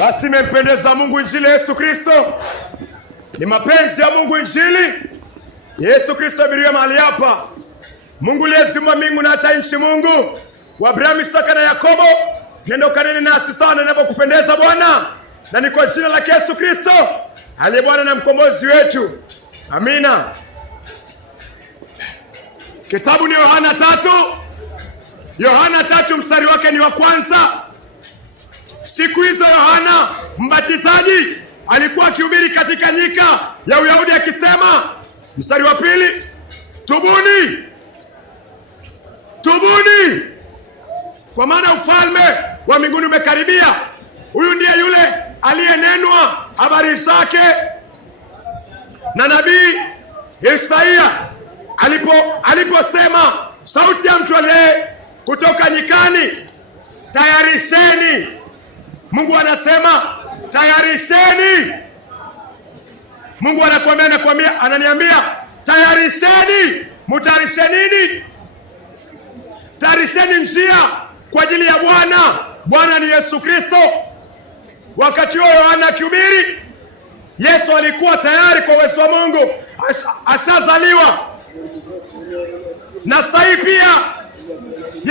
Basi imempendeza Mungu injili ya Yesu Kristo. Ni mapenzi ya Mungu injili Yesu Kristo abiria mahali hapa. Mungu aliyeziumba mbingu na hata nchi, Mungu wa Abrahamu, Isaka na Yakobo, nenda ukanene nasi sana ninapokupendeza Bwana, na ni kwa jina la Yesu Kristo aliye Bwana na mkombozi wetu. Amina. Kitabu ni Yohana 3. Yohana 3 mstari wake ni wa kwanza. Siku hizo Yohana Mbatizaji alikuwa akihubiri katika nyika ya Uyahudi akisema, mstari wa pili, tubuni, tubuni, kwa maana ufalme wa mbinguni umekaribia. Huyu ndiye yule aliyenenwa habari zake na nabii Isaia aliposema, sauti ya mtu aliye kutoka nyikani, tayarisheni. Mungu anasema tayarisheni. Mungu ananiambia tayarisheni. Mutayarishe nini? Tayarisheni njia kwa ajili ya Bwana. Bwana ni Yesu Kristo. Wakati huo Yohana akihubiri, Yesu alikuwa tayari kwa uwezo wa Mungu, ashazaliwa. Na sasa pia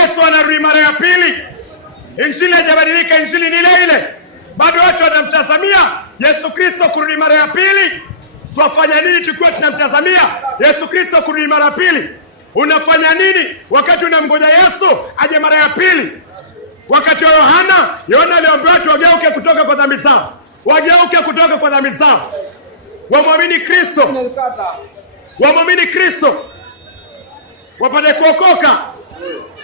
Yesu anarudi mara ya pili. Injili haijabadilika, injili ni ile ile. Bado watu wanamtazamia Yesu Kristo kurudi mara ya pili. Tuwafanya nini tukiwa tunamtazamia Yesu Kristo kurudi mara ya pili? Unafanya nini wakati unamngoja Yesu aje mara ya pili? Wakati wa Yohana aliwaambia watu wageuke kutoka kwa dhambi zao. Wageuke kutoka kwa dhambi zao. Wamwamini Kristo. Wamwamini Kristo wapate kuokoka.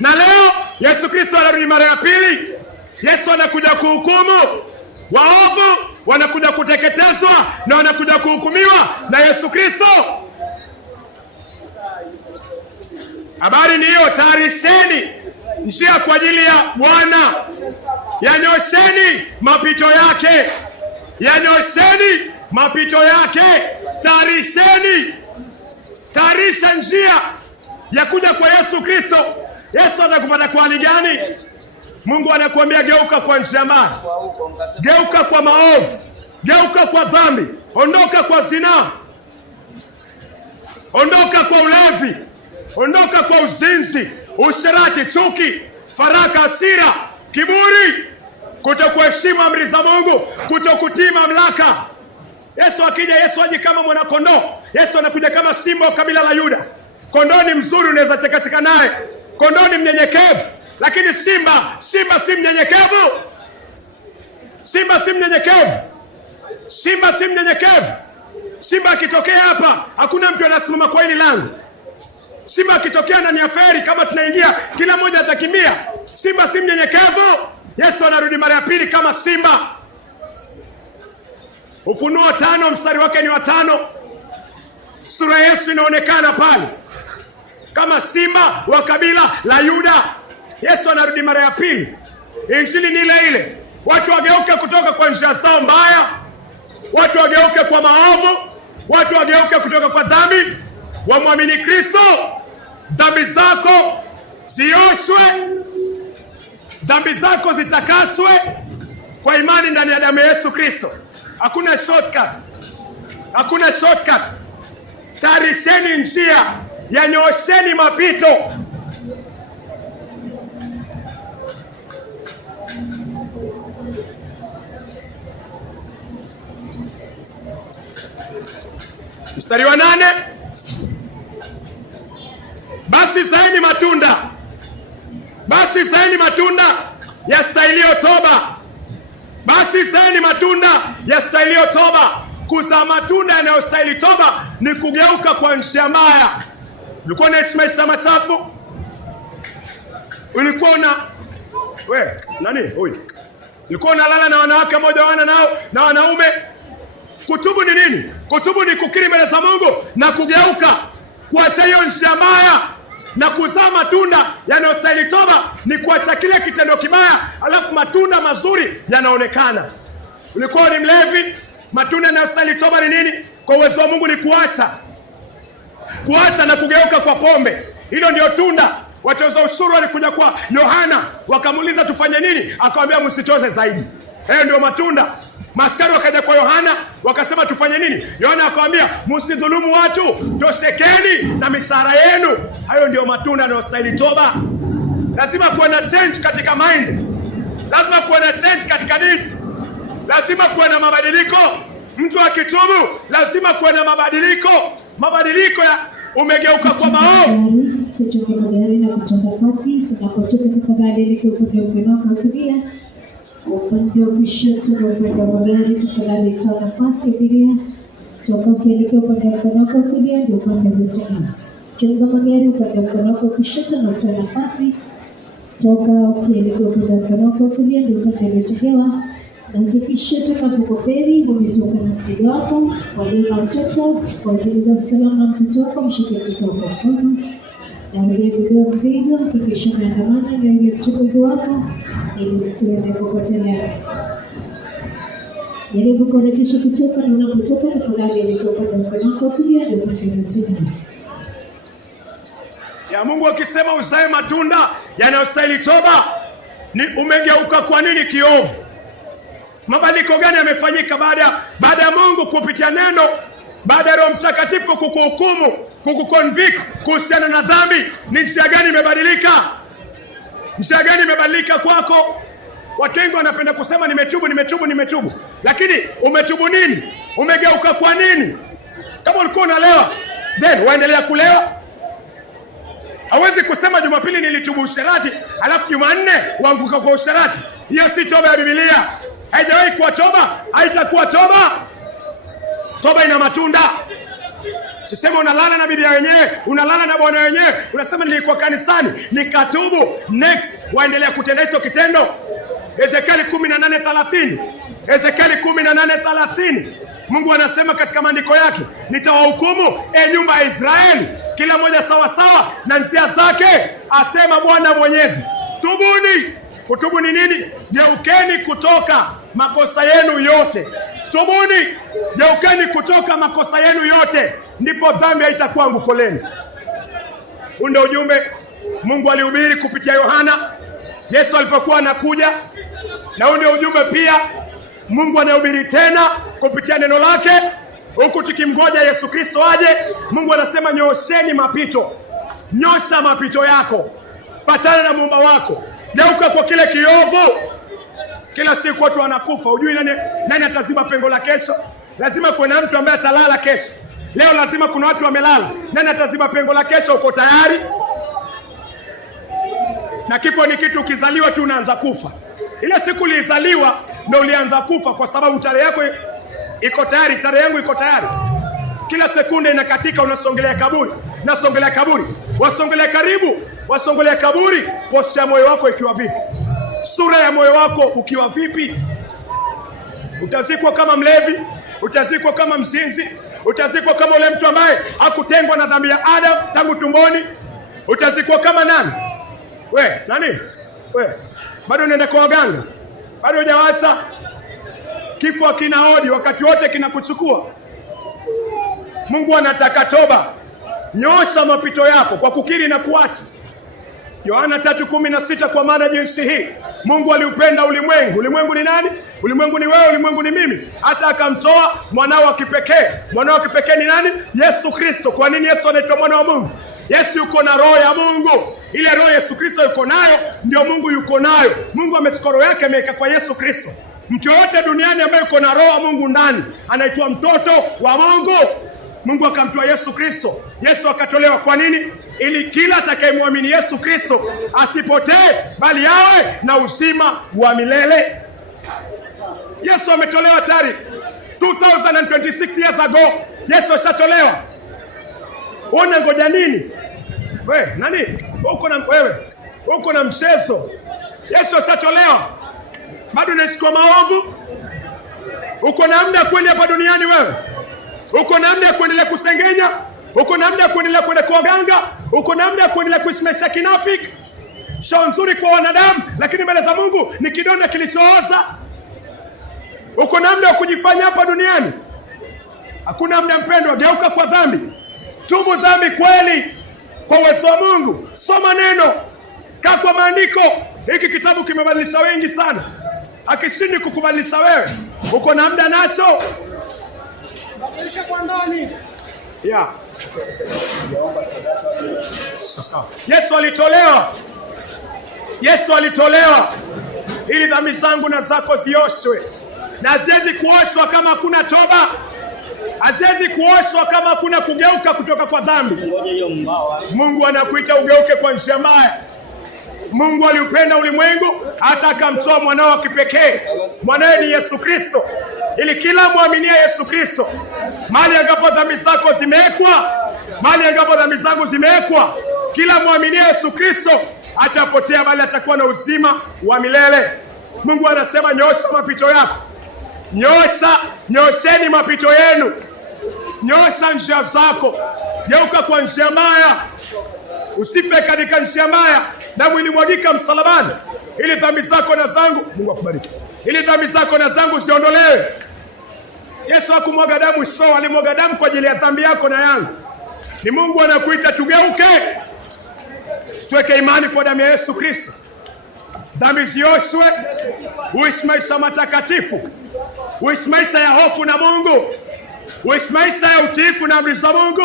Na leo Yesu Kristo anarudi mara ya pili. Yesu anakuja kuhukumu. Waovu wanakuja kuteketezwa na wanakuja kuhukumiwa na Yesu Kristo. Habari ni hiyo, tayarisheni njia kwa ajili ya Bwana. Yanyosheni mapito yake. Yanyosheni mapito yake. Tayarisheni. Tayarisha njia ya kuja kwa Yesu Kristo. Yesu atakupata kwa hali gani? Mungu anakuambia geuka kwa njia mbaya. Geuka kwa maovu. Geuka kwa dhambi. Ondoka kwa zinaa. Ondoka kwa ulevi. Ondoka kwa uzinzi, usherati, chuki, faraka, hasira, kiburi, kutokuheshimu amri za Mungu, kutokutii mamlaka. Yesu akija, Yesu aje kama mwana kondoo. Yesu anakuja kama simba wa kabila la Yuda. Kondoo ni mzuri, unaweza chekacheka naye. Kondoo ni mnyenyekevu, lakini simba si mnyenyekevu. Simba si mnyenyekevu. Simba si mnyenyekevu. Simba akitokea hapa, hakuna mtu anasimama kwa hili lango. Simba akitokea ndani ya feri, kama tunaingia, kila mmoja atakimbia. Simba si mnyenyekevu. Yesu anarudi mara ya pili kama simba. Ufunuo 5 mstari wake ni wa 5. Sura ya Yesu inaonekana pale kama simba wa kabila la Yuda. Yesu anarudi mara ya pili. Injili ni ile ile. Watu wageuke kutoka kwa njia zao mbaya. Watu wageuke kwa maovu. Watu wageuke kutoka kwa dhambi. Wamwamini Kristo. Dhambi zako zioshwe. Dhambi zako zitakaswe kwa imani ndani ya damu ya Yesu Kristo. Hakuna shortcut. Hakuna shortcut. Tayarisheni njia. Yanyosheni mapito. Mstari wa 8. Basi zaeni matunda. Basi zaeni matunda yastahilio toba. Basi zaeni matunda yastahilio toba. Kuzaa matunda yanayostahili toba ni kugeuka kwa njia mbaya. Ulikuwa unaishi maisha machafu. Ulikuwa ulikuwa unalala na wanawake moja wana nao na wanaume. Kutubu ni nini? Kutubu ni kukiri mbele za Mungu na kugeuka, kuacha hiyo njia mbaya. Na kuzaa matunda yanayostahili toba ni kuacha kile kitendo kibaya, alafu matunda mazuri yanaonekana. Ulikuwa ni mlevi, matunda yanayostahili toba ni nini? Kwa uwezo wa Mungu ni kuacha na kugeuka kwa pombe. Hilo ndio tunda. Watoza ushuru walikuja kwa Yohana, wakamuuliza tufanye nini? Akamwambia msitoze zaidi. Hayo ndio matunda. Maskari wakaja kwa Yohana wakasema tufanye nini? Yohana akawaambia msidhulumu watu, toshekeni na mishahara yenu. Hayo ndio matunda yanayostahili toba. Lazima kuwe na change katika mind. Lazima kuwe na change katika deeds. Lazima kuwe na mabadiliko. Mtu akitubu lazima kuwe na mabadiliko. Mabadiliko ya umegeuka kwa maovu. Tuchoke magari na kutoka kasi, tunapotoka tafadhali ili upande kulia. Upande wa kushoto na upande wa magari tafadhali toa nafasi abiria. Toka ukielekea upande wa kulia ndio upande wa chini. Chunga magari upande wa kushoto na toa nafasi. Toka ukielekea upande wa kulia ndio upande wa chini. Na hakikisha utakapokuwa feri umetoka na mzigo wako, wabeba mtoto, kwa ajili ya usalama mtoto wako, mshike mtoto wako mkono. Na uliyebeba mzigo, hakikisha umeandamana na yule mchukuzi wako, ili usiweze kupotelea. Jaribu kuharakisha kutoka, na unapotoka tafadhali elekea upande wako kulia ndio upande wa chini. Ya Mungu akisema uzae matunda yanayostahili toba, ni umegeuka kwa nini kiovu? Mabadiliko gani yamefanyika baada ya Mungu kupitia neno, baada ya Roho Mtakatifu kukuhukumu, kukuconvict kuhusiana na dhambi? Ni njia gani imebadilika? Njia gani imebadilika kwako? Watu wengi wanapenda kusema nimetubu. Lakini umetubu nini? Umegeuka kwa nini? Kama ulikuwa unalewa, then waendelea kulewa. Hawezi kusema Jumapili nilitubu usherati, alafu Jumanne uanguka kwa usherati. Hiyo si toba ya Biblia. Haijawahi kuwa toba, haitakuwa toba. Toba ina matunda. Sisema unalala na bibi wenyewe, unalala na bwana wenyewe, unasema nilikuwa kanisani, nikatubu, next waendelea kutenda hicho kitendo. Ezekieli 18:30. Ezekieli 18:30. Mungu anasema katika maandiko yake, nitawahukumu nyumba ya Israeli kila moja sawa sawa na njia zake, asema Bwana Mwenyezi. Tubuni. Kutubu ni nini? Geukeni kutoka makosa yenu yote. Tubuni, geukeni kutoka makosa yenu yote, ndipo dhambi haitakuwa anguko lenu. Huu ndio ujumbe Mungu alihubiri kupitia Yohana Yesu alipokuwa anakuja, na huu ndio ujumbe pia Mungu anahubiri tena kupitia neno lake, huku tukimgoja Yesu Kristo aje. Mungu anasema nyosheni mapito. Nyosha mapito yako, patana na Muumba wako. Geuka kwa kile kiovu. Kila siku watu wanakufa, hujui nani ataziba pengo la kesho. Lazima kuna mtu ambaye atalala kesho. Leo lazima kuna watu wamelala. Nani ataziba pengo la kesho? Uko tayari? Na kifo ni kitu, ukizaliwa tu unaanza kufa. Ile siku ulizaliwa ndio ulianza kufa, kwa sababu tarehe yako iko tayari. Tarehe yangu iko tayari. Kila sekunde inakatika, unasongelea kaburi. Nasongelea kaburi. Wasongelea karibu, wasongelea kaburi. Posha ya moyo wako ikiwa vipi? Sura ya moyo wako ukiwa vipi? Utazikwa kama mlevi, utazikwa kama mzinzi, utazikwa kama ule mtu ambaye hakutengwa na dhambi ya Adam tangu tumboni. Utazikwa kama nani? Nani? Bado unaenda kwa waganga? Bado hujawaacha? Kifo kina hodi, wakati wote kinakuchukua. Mungu anataka toba. Nyosha mapito yako kwa kukiri na kuacha. Yohana 3:16, kwa maana jinsi hii Mungu aliupenda ulimwengu. Ulimwengu ni nani? Ulimwengu ni wewe, ulimwengu ni mimi, hata akamtoa mwanao wa kipekee. Mwanao wa kipekee ni nani? Yesu Kristo. Kwa nini Yesu anaitwa mwana wa Mungu? Yesu yuko na roho ya Mungu. Ile roho Yesu Kristo yuko nayo ndio Mungu yuko nayo. Mungu amechukua roho yake ameweka kwa Yesu Kristo. Mtu yote duniani ambaye yuko na roho wa Mungu ndani anaitwa mtoto wa Mungu. Mungu akamtoa Yesu Kristo. Yesu akatolewa kwa nini? Ili kila atakayemwamini Yesu Kristo asipotee, bali awe na uzima wa milele. Yesu ametolewa tayari 2026 years ago. Yesu ashatolewa. Una ngoja nini? Nani? Uko na mchezo. Yesu ashatolewa. Bado unashika maovu? Uko na muda kwenda hapa duniani wewe? Uko na muda kuendelea kusengenya? Uko na muda kuendelea kwenda kwa waganga? Uko na muda kuendelea kuisimamisha kinafiki? Show nzuri kwa wanadamu, lakini mbele za Mungu ni kidonda kilichooza. Uko na muda kujifanya hapa duniani? Hakuna muda mpendwa, geuka kwa dhambi. Tubu dhambi kweli kwa uwezo wa Mungu. Soma neno, kaa kwa maandiko. Hiki kitabu kimebadilisha wengi sana. akishindi kukubadilisha wewe, uko na muda nacho. Badilisha kwa ndani. Yeah. Sasa Yesu alitolewa ili dhambi zangu na zako zioshwe, na haziwezi kuoshwa kama kuna toba, haziwezi kuoshwa kama kuna kugeuka kutoka kwa dhambi. Mungu anakuita ugeuke kwa njia mbaya. Mungu aliupenda ulimwengu hata akamtoa mwanao wa kipekee. Mwanae ni Yesu Kristo, ili kila muaminie Yesu Kristo, mahali ambapo dhambi zako zimewekwa, mahali ambapo dhambi zangu zimewekwa, kila muaminie Yesu Kristo atapotea, bali atakuwa na uzima wa milele. Mungu anasema nyosha mapito yako. Nyosheni mapito yenu. Nyosha njia zako. Geuka kwa njia mbaya. Usife katika njia mbaya. Damu ilimwagika msalabani ili dhambi zako na zangu, Mungu akubariki, ili dhambi zako na zangu ziondolewe. Yesu hakumwaga damu alimwaga damu kwa ajili ya dhambi yako na yangu. Ni Mungu anakuita tugeuke. Tuweke imani kwa damu ya Yesu Kristo. Dhambi zioshwe, uishi maisha matakatifu, uishi maisha ya hofu na Mungu, uishi maisha ya utiifu na amri za Mungu.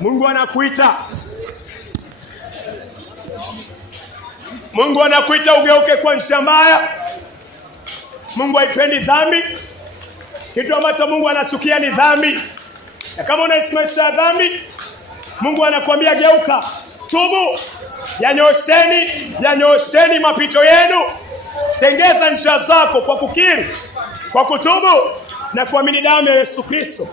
Mungu anakuita. Mungu anakuita ugeuke kwa njia mbaya. Mungu haipendi dhambi. Kitu ambacho Mungu anachukia ni dhambi. Na kama unaishi maisha ya dhambi, Mungu anakuambia geuka, tubu, yanyosheni mapito yenu. Tengeza njia zako kwa kukiri, kwa kutubu na kuamini damu ya Yesu Kristo.